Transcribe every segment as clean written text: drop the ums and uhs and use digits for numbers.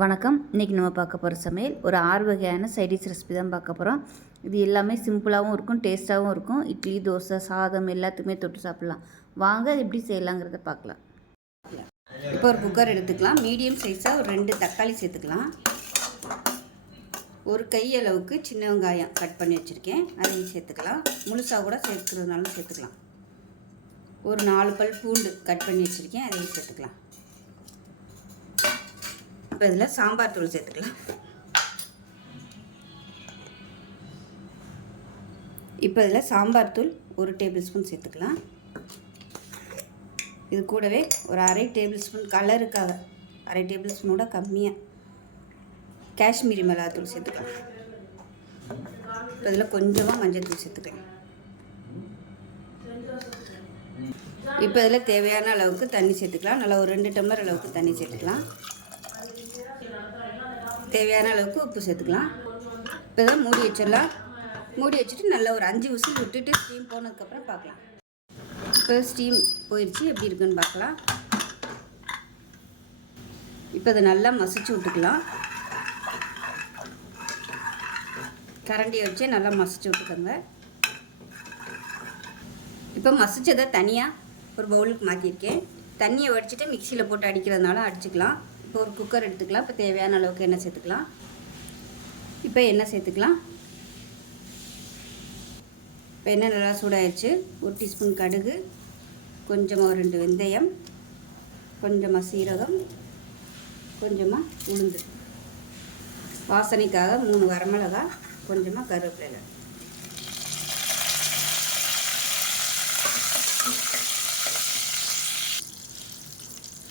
வணக்கம். இன்றைக்கி நம்ம பார்க்க போகிற சமையல் ஒரு 6 வகையான சைடிஷ் ரெசிபி தான் பார்க்க போகிறோம். இது எல்லாமே சிம்பிளாகவும் இருக்கும், டேஸ்ட்டாகவும் இருக்கும். இட்லி, தோசை, சாதம் எல்லாத்துக்குமே தொட்டு சாப்பிட்லாம். வாங்க அது எப்படி செய்யலாங்கிறத பார்க்கலாம். இப்போ ஒரு குக்கர் எடுத்துக்கலாம். மீடியம் சைஸாக ஒரு 2 தக்காளி சேர்த்துக்கலாம். ஒரு கை அளவுக்கு சின்ன வெங்காயம் கட் பண்ணி வச்சுருக்கேன், அதையும் சேர்த்துக்கலாம். முழுசாக கூட சேர்த்துக்கிறதுனாலும் சேர்த்துக்கலாம். ஒரு 4 பல் பூண்டு கட் பண்ணி வச்சுருக்கேன், அதையும் சேர்த்துக்கலாம். இப்போ இதில் சாம்பார் தூள் சேர்த்துக்கலாம். இப்போ இதில் சாம்பார் தூள் 1 டேபிள் ஸ்பூன் சேர்த்துக்கலாம். இது கூடவே ஒரு 1/2 டேபிள் ஸ்பூன் கலருக்காக 1/2 டேபிள் ஸ்பூனோட கம்மியாக காஷ்மீரி மிளகாத்தூள் சேர்த்துக்கலாம். இப்போ இதில் கொஞ்சமாக மஞ்சள் தூள் சேர்த்துக்கலாம். இப்போ இதில் தேவையான அளவுக்கு தண்ணி சேர்த்துக்கலாம். நல்லா ஒரு 2 டம்ளர் அளவுக்கு தண்ணி சேர்த்துக்கலாம். தேவையான அளவுக்கு உப்பு சேர்த்துக்கலாம். இப்போ தான் மூடி வச்சிடலாம். மூடி வச்சுட்டு நல்லா ஒரு 5 விசில் விட்டுட்டு ஸ்டீம் போனதுக்கப்புறம் பார்க்கலாம். இப்போ ஸ்டீம் போயிடுச்சு, எப்படி இருக்குன்னு பார்க்கலாம். இப்போ இதை நல்லா மசிச்சு விட்டுக்கலாம். கரண்டியை வச்சு நல்லா மசிச்சு விட்டுக்கோங்க. இப்போ மசிச்சதை தனியாக ஒரு பவுலுக்கு மாற்றிருக்கேன். தண்ணியை வடிச்சிட்டு மிக்சியில் போட்டு அடிக்கிறதுனால அடிச்சுக்கலாம். இப்போ ஒரு குக்கர் எடுத்துக்கலாம். இப்போ தேவையான அளவுக்கு எண்ணெய் சேர்த்துக்கலாம். இப்போ எண்ணெய் சேர்த்துக்கலாம். இப்போ எண்ணெய் நல்லா சூடாகிடுச்சு. 1 டீஸ்பூன் கடுகு, கொஞ்சமாக ஒரு 2 வெந்தயம், கொஞ்சமாக சீரகம், கொஞ்சமாக உளுந்து, வாசனைக்காக 3 வரமிளகாய், கொஞ்சமாக கருவேப்பிலை.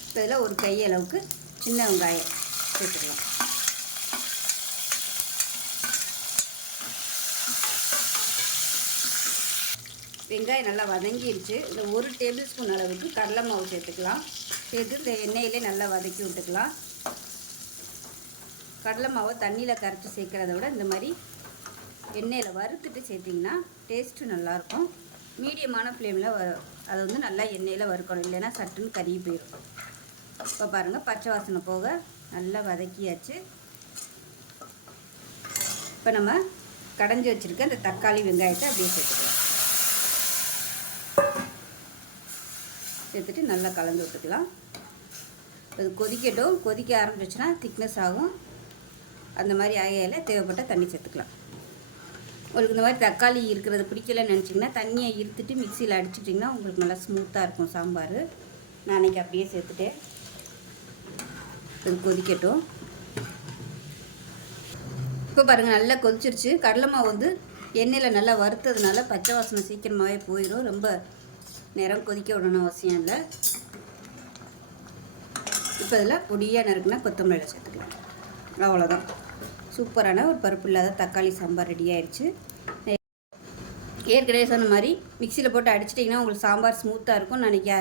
இப்போ இதில் ஒரு கை அளவுக்கு சின்ன வெங்காயம் சேர்த்துக்கலாம். வெங்காயம் நல்லா வதங்கிடுச்சு. இதில் 1 டேபிள் ஸ்பூன் அளவுக்கு கடலை மாவு சேர்த்துக்கலாம். சேர்த்து இந்த எண்ணெயிலே நல்லா வதக்கி விட்டுக்கலாம். கடலை மாவை தண்ணியில் கரைச்சி சேர்க்குறத விட இந்த மாதிரி எண்ணெயில் வறுத்துட்டு சேர்த்திங்கன்னா டேஸ்ட்டு நல்லாயிருக்கும். மீடியமான ஃப்ளேமில் அதை நல்லா எண்ணெயில் வறுக்கணும், இல்லைன்னா சட்டுன்னு கருகி போயிடும். இப்போ பாருங்கள், பச்சை வாசனை போக நல்லா வதக்கியாச்சு. இப்போ நம்ம கடைஞ்சி வச்சுருக்க அந்த தக்காளி வெங்காயத்தை அப்படியே சேர்த்துக்கலாம். சேர்த்துட்டு நல்லா கலந்து விட்டுக்கலாம். அது கொதிக்கட்டும். கொதிக்க ஆரம்பிச்சிச்சுன்னா திக்னஸ் ஆகும். அந்த மாதிரி ஆகையில் தேவைப்பட்ட தண்ணி சேர்த்துக்கலாம். உங்களுக்கு இந்த மாதிரி தக்காளி இருக்கிறது பிடிக்கலன்னு நினச்சிங்கன்னா தண்ணியை இருத்துட்டு மிக்சியில் அடிச்சிட்டிங்கன்னா உங்களுக்கு நல்லா ஸ்மூத்தாக இருக்கும் சாம்பார். நான் அன்றைக்கி அப்படியே சேர்த்துட்டேன். இது கொதிக்கட்டும். இப்போ பாருங்கள், நல்லா கொதிச்சிருச்சு. கடலை மாவு எண்ணெயில் நல்லா வறுத்ததுனால பச்சை வாசனை சீக்கிரமாகவே போயிடும். ரொம்ப நேரம் கொதிக்க விடணும் அவசியம் இல்லை. இப்போ இதில் பொடியாக நறுக்குனா கொத்தமல்லியில் சேர்த்துக்கலாம். அவ்வளோதான், சூப்பரான ஒரு பருப்பு இல்லாத தக்காளி சாம்பார் ரெடி ஆயிடுச்சு. ஏற்கனவே சொன்ன மாதிரி மிக்சியில் போட்டு அடிச்சிட்டிங்கன்னா உங்களுக்கு சாம்பார் ஸ்மூத்தாக இருக்கும். நான் இன்றைக்கி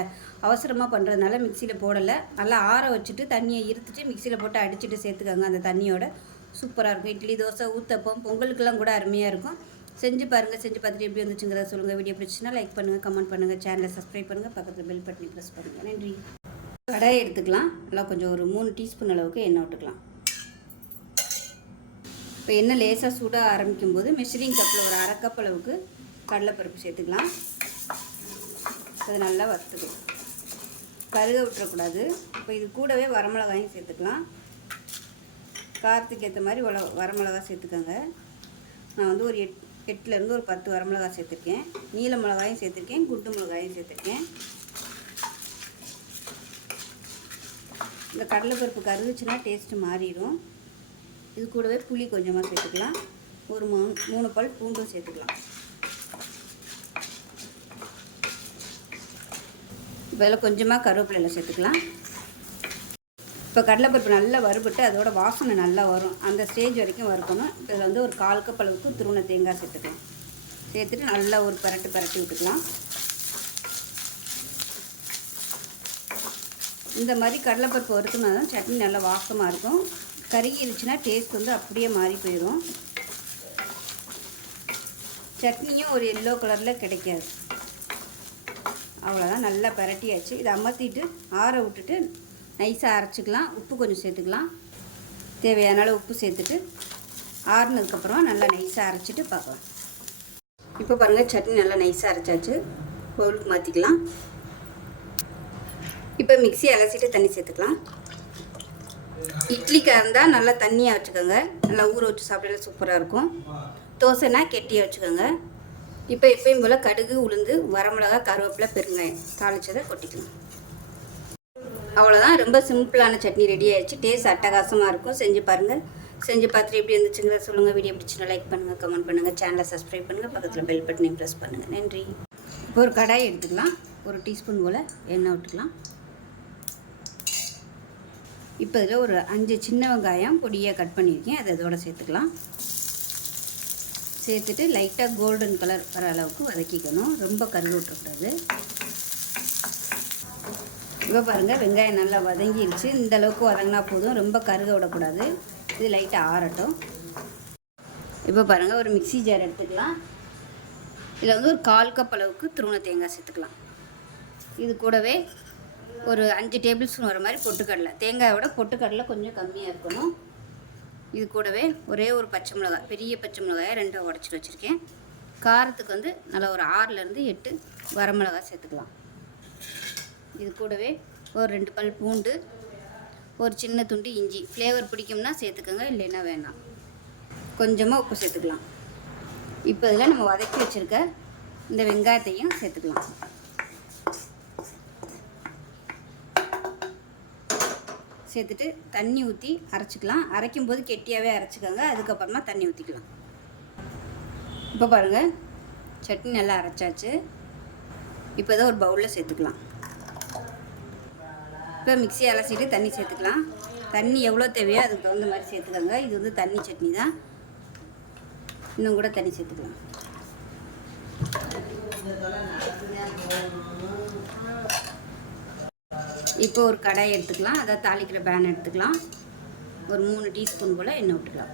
அவசரமாக பண்ணுறதுனால மிக்சியில் போடலை. நல்லா ஆற வச்சுட்டு தண்ணியை இருத்துட்டு மிக்சியில் போட்டு அடிச்சுட்டு சேர்த்துக்கோங்க. அந்த தண்ணியோட சூப்பராக இருக்கும். இட்லி, தோசை, ஊத்தப்பம், பொங்கலுக்கெல்லாம் கூட அருமையாக இருக்கும். செஞ்சு பாருங்கள். செஞ்சு பார்த்துட்டு எப்படி வந்துச்சுங்கிறத சொல்லுங்கள். வீடியோ பிடிச்சின்னா லைக் பண்ணுங்கள், கமெண்ட் பண்ணுங்கள், சேனலை சப்ஸ்கிரைப் பண்ணுங்கள், பக்கத்தில் பெல் பட்டனை ப்ரெஸ் பண்ணுங்கள். நன்றி. கடாயை எடுத்துக்கலாம். நல்லா கொஞ்சம் ஒரு 3 டீஸ்பூன் அளவுக்கு எண்ணெய் விட்டுக்கலாம். இப்போ எண்ணெய் லேசாக சூடாக ஆரம்பிக்கும் போது மெஷரிங் கப்பில் ஒரு 1/2 கப் அளவுக்கு கடலைப்பருப்பு சேர்த்துக்கலாம். அது நல்லா வறுத்துக்கலாம், கருக விட்டுறக்கூடாது. இப்போ இது கூடவே வரமிளகாயும் சேர்த்துக்கலாம். காரத்துக்கு ஏற்ற மாதிரி வரமிளகா சேர்த்துக்கோங்க. நான் ஒரு 8லேருந்து ஒரு 10 வரமிளகா சேர்த்துருக்கேன். நீல மிளகாயும் சேர்த்துருக்கேன், குண்டு மிளகாயும் சேர்த்துருக்கேன். இந்த கடலைப்பருப்பு கருகுச்சுன்னா டேஸ்ட்டு மாறிடும். இது கூடவே புளி கொஞ்சமாக சேர்த்துக்கலாம். ஒரு 3 பல் பூண்டும் சேர்த்துக்கலாம். இப்போ இதில் கொஞ்சமாக கருவேப்பிலையில் சேர்த்துக்கலாம். இப்போ கடலைப்பருப்பு நல்லா வறுபட்டு அதோட வாசனை நல்லா வரும். அந்த ஸ்டேஜ் வரைக்கும் வறுக்கணும். இப்போ இதில் ஒரு 1/4 கப் அளவுக்கு துருவன தேங்காய் சேர்த்துக்கலாம். சேர்த்துட்டு நல்லா ஒரு பரட்டி விட்டுக்கலாம். இந்த மாதிரி கடலைப்பருப்பு வறுக்கணும்னா தான் சட்னி நல்லா வாசமாக இருக்கும். கருகிருச்சுன்னா டேஸ்ட் அப்படியே மாறி போயிடும். சட்னியும் ஒரு எல்லோ கலரில் கிடைக்காது. அவ்வளோதான், நல்லா பரட்டியாச்சு. இதை அமர்த்திட்டு ஆற விட்டுட்டு நைஸாக அரைச்சிக்கலாம். உப்பு கொஞ்சம் சேர்த்துக்கலாம். தேவையான அளவு உப்பு சேர்த்துட்டு ஆறுனதுக்கப்புறம் நல்லா நைஸாக அரைச்சிட்டு பார்க்கலாம். இப்போ பாருங்கள், சட்னி நல்லா நைஸாக அரைச்சாச்சு. பவுலுக்கு மாற்றிக்கலாம். இப்போ மிக்ஸி அலசிட்டு தண்ணி சேர்த்துக்கலாம். இட்லிக்காக இருந்தால் நல்லா தண்ணியாக வச்சுக்கோங்க. நல்லா ஊற வச்சு சாப்பிடல சூப்பராக இருக்கும். தோசைனா கெட்டியாக வச்சுக்கோங்க. இப்போ எப்பயும் போல் கடுகு, உளுந்து, வரமிளகா, கருவேப்பிலை, பெருங்காயம் தாளிச்சதை கொட்டிக்கலாம். அவ்வளோதான், ரொம்ப சிம்பிளான சட்னி ரெடி ஆகிடுச்சு. டேஸ்ட் அட்டகாசமாக இருக்கும். செஞ்சு பாருங்கள். செஞ்சு பார்த்துட்டு எப்படி இருந்துச்சுங்கிறத சொல்லுங்கள். வீடியோ பிடிச்சினா லைக் பண்ணுங்கள், கமெண்ட் பண்ணுங்கள், சேனலை சப்ஸ்கிரைப் பண்ணுங்கள், பக்கத்தில் பெல் பட்டனையும் ப்ரெஸ் பண்ணுங்கள். நன்றி. இப்போ ஒரு கடாய் எடுத்துக்கலாம். ஒரு டீஸ்பூன் போல் எண்ணெய் விட்டுக்கலாம். இப்போ இதில் ஒரு 5 சின்ன வெங்காயம் பொடியாக கட் பண்ணியிருக்கேன். அதை இதோட சேர்த்துக்கலாம். சேர்த்துட்டு லைட்டாக கோல்டன் கலர் வர அளவுக்கு வதக்கிக்கணும். ரொம்ப கருக விட்டுறக்கூடாது. இப்போ பாருங்கள், வெங்காயம் நல்லா வதங்கிருச்சு. இந்த அளவுக்கு வதங்கினா போதும், ரொம்ப கருக விடக்கூடாது. இது லைட்டாக ஆறட்டும். இப்போ பாருங்கள், ஒரு மிக்ஸி ஜார் எடுத்துக்கலாம். இதில் வந்து ஒரு 1/4 கப் அளவுக்கு துருவன தேங்காய் சேர்த்துக்கலாம். இது கூடவே ஒரு 5 டேபிள் ஸ்பூன் வர மாதிரி பொட்டுக்கடலை. தேங்காயோட பொட்டுக்கடலை கொஞ்சம் கம்மியாக இருக்கணும். இது கூடவே ஒரே ஒரு பச்சை மிளகாய், பெரிய பச்சை மிளகாயை 2 உடச்சிட்டு வச்சுருக்கேன். காரத்துக்கு வந்து நல்லா ஒரு 6லேருந்து 8 வரமிளகாய் சேர்த்துக்கலாம். இது கூடவே ஒரு 2 பல் பூண்டு, ஒரு சின்ன துண்டு இஞ்சி. ஃப்ளேவர் பிடிக்கும்னா சேர்த்துக்கோங்க, இல்லைன்னா வேணாம். கொஞ்சமாக உப்பு சேர்த்துக்கலாம். இப்போ இதில் நம்ம வதக்கி வச்சுருக்க இந்த வெங்காயத்தையும் சேர்த்துக்கலாம். சேர்த்துட்டு தண்ணி ஊற்றி அரைச்சிக்கலாம். அரைக்கும் போது கெட்டியாகவே அரைச்சிக்கோங்க. அதுக்கப்புறமா தண்ணி ஊற்றிக்கலாம். இப்போ பாருங்கள், சட்னி நல்லா அரைச்சாச்சு. இப்போ இதை ஒரு பவுலில் சேர்த்துக்கலாம். இப்போ மிக்ஸி அலசிட்டு தண்ணி சேர்த்துக்கலாம். தண்ணி எவ்வளோ தேவையோ அதுக்கு தகுந்த மாதிரி சேர்த்துக்கோங்க. இது வந்து தண்ணி சட்னி தான். இன்னும் கூட தண்ணி சேர்த்துக்கலாம். இப்போ ஒரு கடாய் எடுத்துக்கலாம். அதை தாளிக்கிற பேன் எடுத்துக்கலாம். ஒரு 3 டீஸ்பூன் போல் எண்ணெய் விட்டுக்கலாம்.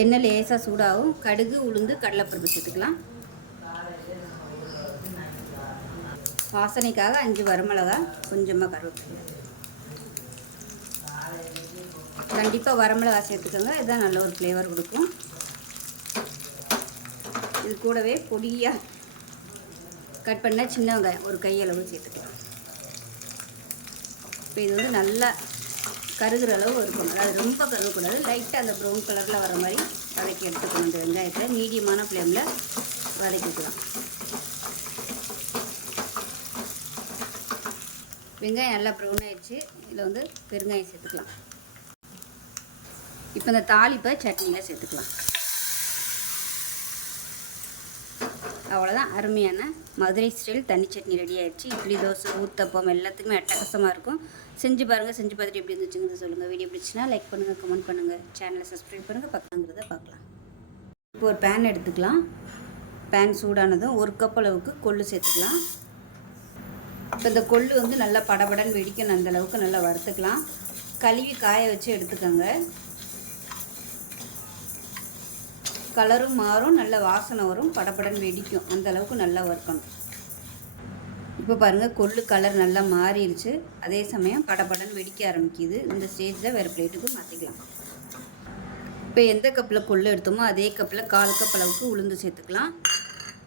எண்ணெய் லேசாக சூடாகும். கடுகு, உளுந்து, கடலைப்பருப்பு சேர்த்துக்கலாம். வாசனைக்காக 5 வரமிளகா, கொஞ்சமாக கருவேப்பிலை. கண்டிப்பாக வரமிளகா சேர்த்துக்கோங்க. இதுதான் நல்ல ஒரு ஃப்ளேவர் கொடுக்கும். இது கூடவே பொடியாக கட் பண்ண சின்ன வெங்காயம் ஒரு கையளவு சேர்த்துக்கலாம். இப்போ இது வந்து நல்லா கருகிற அளவு இருக்கணும். அது ரொம்ப கருகக்கூடாது. லைட்டாக அந்த ப்ரௌன் கலரில் வர மாதிரி வதக்கி எடுத்துக்கணும். இந்த வெங்காயத்தை மீடியமான ஃப்ளேமில் வதக்கிக்கலாம். வெங்காயம் நல்லா ப்ரௌன் ஆகிடுச்சு. இதில் வந்து பெருங்காயம் சேர்த்துக்கலாம். இப்போ இந்த தாளிப்பை சட்னியில் சேர்த்துக்கலாம். அவ்வளோதான், அருமையான மதுரை ஸ்டைல் தண்ணி சட்னி ரெடி ஆகிடுச்சு. இட்லி, தோசை, ஊத்தப்பம் எல்லாத்துக்குமே அட்டகாசமாக இருக்கும். செஞ்சு பாருங்கள். செஞ்சு பார்த்துட்டு எப்படி இருந்துச்சுங்கிறத சொல்லுங்கள். வீடியோ பிடிச்சினா லைக் பண்ணுங்கள், கமெண்ட் பண்ணுங்கள், சேனலை சப்ஸ்கிரைப் பண்ணுங்கள், பக்கங்கிறத பார்க்கலாம். இப்போ ஒரு பேன் எடுத்துக்கலாம். பேன் சூடானதும் 1 கப் அளவுக்கு கொள்ளு சேர்த்துக்கலாம். இப்போ இந்த கொள்ளு வந்து நல்லா படபடன்னு வெடிக்கணும். அந்த அளவுக்கு நல்லா வறுத்துக்கலாம். கழுவி காய வச்சு எடுத்துக்கோங்க. கலரும் மாறும், நல்ல வாசனை வரும், படபடன்னு வெடிக்கும். அந்த அளவுக்கு நல்லா வறுக்கணும். இப்போ பாருங்கள், கொள்ளு கலர் நல்லா மாறிடுச்சு. அதே சமயம் படபடன்னு வெடிக்க ஆரம்பிக்குது. இந்த ஸ்டேஜில் வேறு பிளேட்டுக்கு மாற்றிக்கலாம். இப்போ எந்த கப்பில் கொள்ளு எடுத்தோமோ அதே கப்பில் 1/4 கப் அளவுக்கு உளுந்து சேர்த்துக்கலாம்.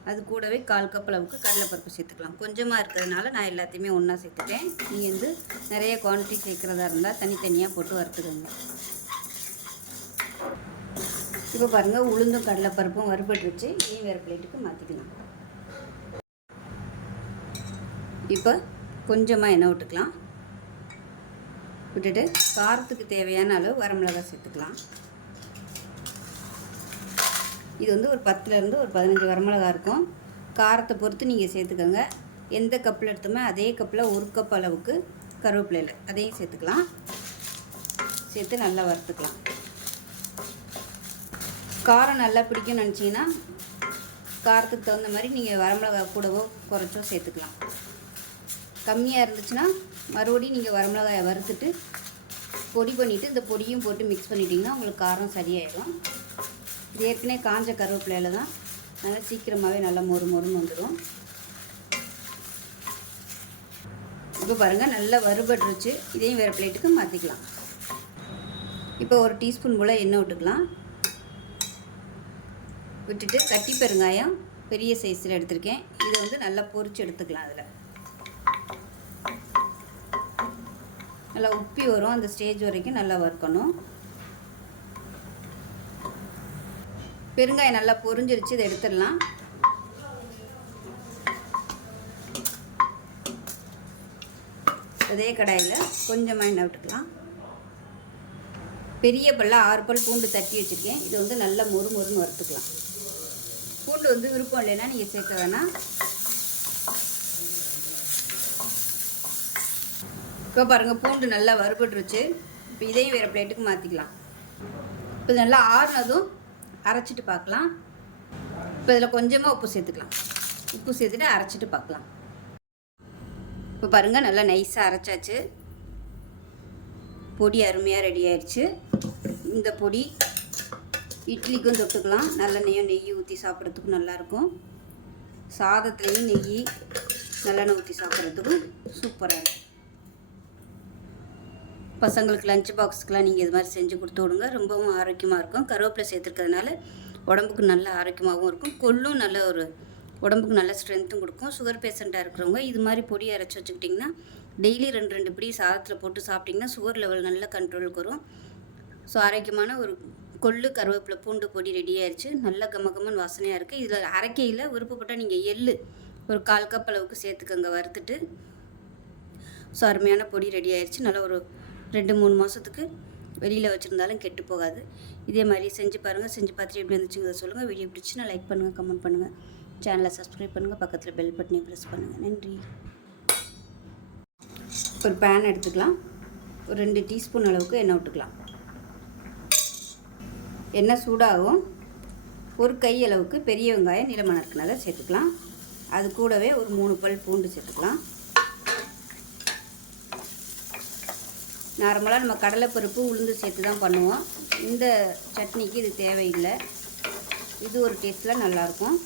அது கூடவே 1/4 கப் அளவுக்கு கடலைப்பருப்பு சேர்த்துக்கலாம். கொஞ்சமாக இருக்கிறதுனால நான் எல்லாத்தையுமே ஒன்றா சேர்த்துட்டேன். நீங்கள் வந்து நிறைய குவான்டிட்டி சேர்க்குறதா இருந்தால் தனித்தனியாக போட்டு வறுத்துக்கோங்க. இப்போ பாருங்கள், உளுந்தும் கடலைப்பருப்பும் வறுபட்டுருச்சு. இதையும் வேறு பிளேட்டுக்கு மாற்றிக்கலாம். இப்போ கொஞ்சமாக எண்ணெய் விட்டுக்கலாம். விட்டுட்டு காரத்துக்கு தேவையான அளவு வரமிளகாய் சேர்த்துக்கலாம். இது வந்து ஒரு 10லேருந்து ஒரு 15 வரமிளகாய் இருக்கும். காரத்தை பொறுத்து நீங்கள் சேர்த்துக்கோங்க. எந்த கப்பில் எடுத்தோமோ அதே கப்பில் 1 கப் அளவுக்கு கருவேப்பிலை அதையும் சேர்த்துக்கலாம். சேர்த்து நல்லா வறுத்துக்கலாம். காரம் நல்லா பிடிக்கும்னு நினச்சிங்கன்னா காரத்துக்கு தகுந்த மாதிரி நீங்கள் வரமிளகாய் கூடவோ குறைச்சோ சேர்த்துக்கலாம். கம்மியாக இருந்துச்சுன்னா மறுபடியும் நீங்கள் வரமிளகாயை வறுத்துட்டு பொடி பண்ணிவிட்டு இந்த பொடியும் போட்டு மிக்ஸ் பண்ணிட்டீங்கன்னா உங்களுக்கு காரம் சரியாயிடும். இது ஏற்கனவே காஞ்ச கருவேப்பிலையில் தான் நல்லா சீக்கிரமாகவே நல்லா மொறு மொறுன்னு வந்துடும். இப்போ பாருங்கள், நல்லா வறுபட்டுருச்சு. இதையும் வேறு பிளேட்டுக்கு மாற்றிக்கலாம். இப்போ ஒரு டீஸ்பூன் போல் எண்ணெய் விட்டுக்கலாம். விட்டுட்டு கட்டி பெருங்காயம் பெரிய சைஸில் எடுத்திருக்கேன். இதை வந்து நல்லா பொரிச்சு எடுத்துக்கலாம். அதில் நல்லா உப்பி வரும், அந்த ஸ்டேஜ் வரைக்கும் நல்லா வறுக்கணும். பெருங்காயம் நல்லா பொரிஞ்சிருச்சு, இதை எடுத்துடலாம். அதே கடாயில் கொஞ்சமாக எண்ணெய் விட்டுக்கலாம். பெரிய பல்ல 6 பல் பூண்டு தட்டி வச்சுருக்கேன். இது வந்து நல்லா மொறுமொறுன்னு வறுத்துக்கலாம். பூண்டு வந்து விருப்பம் இல்லைன்னா நீங்கள் சேர்க்க வேணாம். இப்போ பாருங்கள், பூண்டு நல்லா வறுபட்டுருச்சு. இப்போ இதையும் வேறு பிளேட்டுக்கு மாற்றிக்கலாம். இப்போ நல்லா ஆறுனதும் அரைச்சிட்டு பார்க்கலாம். இப்போ இதில் கொஞ்சமாக உப்பு சேர்த்துக்கலாம். உப்பு சேர்த்துட்டு அரைச்சிட்டு பார்க்கலாம். இப்போ பாருங்கள், நல்லா நைஸாக அரைச்சாச்சு. பொடி அருமையாக ரெடி ஆயிடுச்சு. இந்த பொடி இட்லிக்கும் தொட்டுக்கலாம். நல்லெண்ணெயும் நெய் ஊற்றி சாப்பிட்றதுக்கும் நல்லாயிருக்கும். சாதத்துலேயும் நெய் நல்லெண்ணெய் ஊற்றி சாப்பிட்றதுக்கும் சூப்பராக இருக்கும். பசங்களுக்கு லஞ்ச் பாக்ஸுக்கெலாம் நீங்கள் இது மாதிரி செஞ்சு கொடுத்து விடுங்க. ரொம்பவும் ஆரோக்கியமாக இருக்கும். கருவேப்பிலை சேர்த்துருக்கிறதுனால உடம்புக்கு நல்ல ஆரோக்கியமாகவும் இருக்கும். கொள்ளும் நல்ல ஒரு உடம்புக்கு நல்ல ஸ்ட்ரென்த்தும் கொடுக்கும். சுகர் பேஷண்ட்டாக இருக்கிறவங்க இது மாதிரி பொடி அரைச்சி வச்சுக்கிட்டிங்கன்னா டெய்லி 2 பிடி சாதத்தில் போட்டு சாப்பிட்டிங்கன்னா சுகர் லெவல் நல்ல கண்ட்ரோலுக்கு வரும். ஸோ ஆரோக்கியமான ஒரு கொள்ளு கருவேப்பிலை பூண்டு பொடி ரெடி ஆயிடுச்சு. நல்ல கமகமன் வாசனையாக இருக்குது. இதில் அரைக்கையில் விருப்பப்பட்டால் நீங்கள் எள்ளு ஒரு 1/4 கப் அளவுக்கு சேர்த்துக்கங்க வறுத்துட்டு. ஸோ அருமையான பொடி ரெடி ஆயிடுச்சு. நல்லா ஒரு 2-3 மாதத்துக்கு வெளியில் வச்சுருந்தாலும் கெட்டு போகாது. இதே மாதிரி செஞ்சு பாருங்கள். செஞ்சு பார்த்துட்டு எப்படி இருந்துச்சுங்கிறத சொல்லுங்கள். வீடியோ பிடிச்சுன்னா லைக் பண்ணுங்கள், கமெண்ட் பண்ணுங்கள், சேனலை சப்ஸ்கிரைப் பண்ணுங்கள், பக்கத்தில் பெல் பட்டனையும் ப்ரெஸ் பண்ணுங்கள். நன்றி. ஒரு பேன் எடுத்துக்கலாம். ஒரு 2 டீஸ்பூன் அளவுக்கு எண்ணெய் விட்டுக்கலாம். எண்ணெய் சூடாகும். ஒரு கை அளவுக்கு பெரிய வெங்காயம் நீளமாக நறுக்குனதை சேர்த்துக்கலாம். அது கூடவே ஒரு 3 பல் பூண்டு சேர்த்துக்கலாம். நார்மலாக நம்ம கடலைப்பருப்பு உளுந்து சேர்த்து தான் பண்ணுவோம். இந்த சட்னிக்கு இது தேவையில்லை. இது ஒரு டேஸ்ட்டில் நல்லாயிருக்கும்,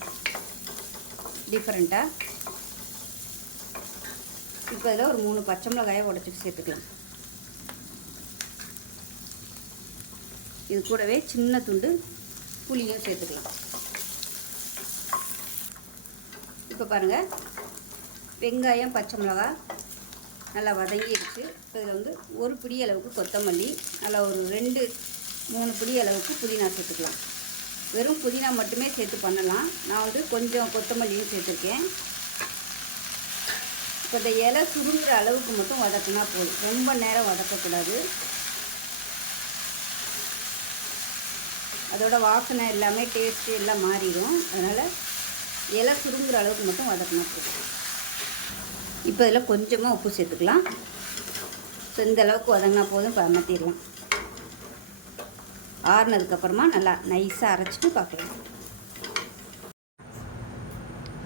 டிஃப்ரெண்ட்டாக. இப்போ இதில் ஒரு 3 பச்சை மிளகாயை உடச்சிட்டு சேர்த்துக்கலாம். இது கூடவே சின்ன துண்டு புளியும் சேர்த்துக்கலாம். இப்போ பாருங்கள், வெங்காயம் பச்சை மிளகா நல்லா வதங்கிடுச்சு. இப்போ இதில் வந்து ஒரு பிடி அளவுக்கு கொத்தமல்லி, நல்லா ஒரு 2-3 பிடி அளவுக்கு புதினா சேர்த்துக்கலாம். வெறும் புதினா மட்டுமே சேர்த்து பண்ணலாம். நான் வந்து கொஞ்சம் கொத்தமல்லியும் சேர்த்துருக்கேன். இப்போ இந்த இலை சுருங்குற அளவுக்கு மட்டும் வதக்கினா போதும். ரொம்ப நேரம் வதக்கக்கூடாது. அதோட வாசனை எல்லாமே டேஸ்ட்டு எல்லாம் மாறிடும். அதனால் இலை சுருங்குற அளவுக்கு மட்டும் வதக்கினா போதும். இப்போ இதில் கொஞ்சமாக உப்பு சேர்த்துக்கலாம். ஸோ இந்த அளவுக்கு வதங்கினா போதும். இப்போ அமர்த்திடலாம். ஆறுனதுக்கப்புறமா நல்லா நைஸாக அரைச்சிட்டு பார்க்கலாம்.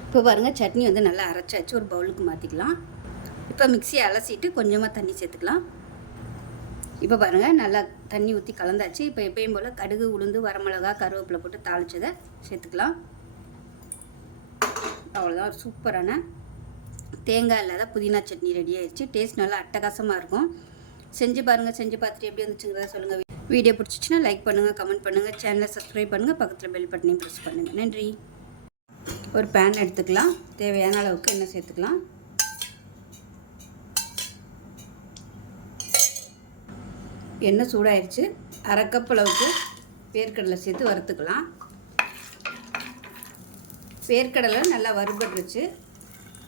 இப்போ பாருங்கள், சட்னி வந்து நல்லா அரைச்சாச்சு. ஒரு பவுலுக்கு மாற்றிக்கலாம். இப்போ மிக்சியை அலசிட்டு கொஞ்சமாக தண்ணி சேர்த்துக்கலாம். இப்போ பாருங்கள், நல்லா தண்ணி ஊற்றி கலந்தாச்சு. இப்போ எப்பயும் போல் கடுகு உளுந்து வரமிளகா கருவேப்பிலை போட்டு தாளிச்சதை சேர்த்துக்கலாம். அவ்வளோதான், ஒரு சூப்பரான தேங்காய் இல்லாத புதினா சட்னி ரெடி ஆயிடுச்சு. டேஸ்ட் நல்லா அட்டகாசமாக இருக்கும். செஞ்சு பாருங்கள். செஞ்சு பார்த்துட்டு எப்படி இருந்துச்சுங்கிறத சொல்லுங்கள். வீடியோ பிடிச்சிச்சின்னா லைக் பண்ணுங்கள், கமெண்ட் பண்ணுங்கள், சேனலை சப்ஸ்கிரைப் பண்ணுங்கள், பக்கத்தில் பெல் பட்டனையும் ப்ரெஸ் பண்ணுங்கள். நன்றி. ஒரு பேன் எடுத்துக்கலாம். தேவையான அளவுக்கு எண்ணெய் சேர்த்துக்கலாம். எண்ணெய் சூடாயிடுச்சு. 1/2 கப் அளவுக்கு வேர்க்கடலை சேர்த்து வறுத்துக்கலாம். வேர்க்கடலை நல்லா வறுபட்டுருச்சு.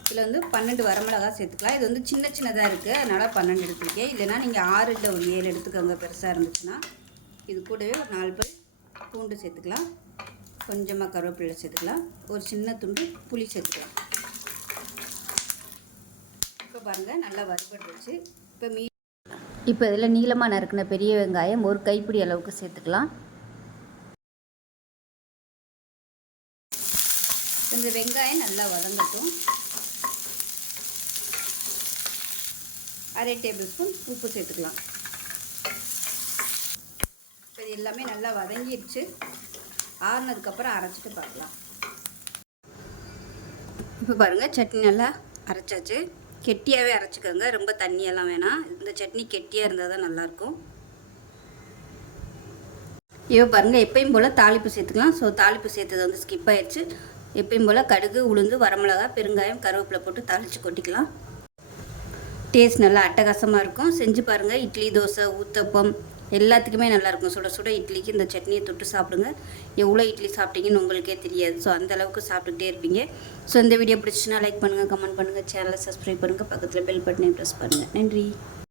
இதில் வந்து 12 வரமிளகா சேர்த்துக்கலாம். இது வந்து சின்ன சின்னதாக இருக்குது, அதனால் 12 எடுத்துருக்கேன். இல்லைனா நீங்கள் 6 இல்லை ஒரு 7 எடுத்துக்கோங்க பெருசாக இருந்துச்சுன்னா. இது கூடவே ஒரு 4 பல் பூண்டு சேர்த்துக்கலாம். கொஞ்சமாக கருவேப்பிலை சேர்த்துக்கலாம். ஒரு சின்ன துண்டு புளி சேர்த்துக்கலாம். இப்போ பாருங்கள், நல்லா வறுபட்டுருச்சு. இப்போ இதில் நீளமாக நறுக்கின பெரிய வெங்காயம் ஒரு கைப்பிடி அளவுக்கு சேர்த்துக்கலாம். இந்த வெங்காயம் நல்லா வதங்கட்டும். 1/2 டேபிள் ஸ்பூன் உப்பு சேர்த்துக்கலாம். இப்போ இது எல்லாமே நல்லா வதங்கிடுச்சு. ஆறுனதுக்கப்புறம் அரைச்சிட்டு பார்க்கலாம். இப்போ பாருங்கள், சட்னி நல்லா அரைச்சாச்சு. கெட்டியாகவே அரைச்சிக்கோங்க, ரொம்ப தண்ணியெல்லாம் வேணாம். இந்த சட்னி கெட்டியாக இருந்தால் தான் நல்லாயிருக்கும். இப்போ பாருங்கள் எப்பயும் போல் தாளிப்பு சேர்த்துக்கலாம். ஸோ தாளிப்பு சேர்த்தது வந்து ஸ்கிப் ஆயிடுச்சு. எப்பயும் போல் கடுகு, உளுந்து, வரமிளகா, பெருங்காயம், கருவேப்பிலை போட்டு தாளித்து கொட்டிக்கலாம். டேஸ்ட் நல்லா அட்டகாசமாக இருக்கும். செஞ்சு பாருங்கள். இட்லி, தோசை, ஊத்தப்பம் எல்லாத்துக்குமே நல்லாயிருக்கும். சுட சுட இட்லிக்கு இந்த சட்னியை தொட்டு சாப்பிடுங்க. எவ்வளோ இட்லி சாப்பிட்டீங்கன்னு உங்களுக்கே தெரியாது. ஸோ அந்தளவுக்கு சாப்பிட்டுக்கிட்டே இருப்பீங்க. ஸோ இந்த வீடியோ பிடிச்சுன்னா லைக் பண்ணுங்கள், கமெண்ட் பண்ணுங்கள், சேனலை சப்ஸ்கிரைப் பண்ணுங்கள், பக்கத்தில் பெல் பட்டனை ப்ரெஸ் பண்ணுங்கள். நன்றி.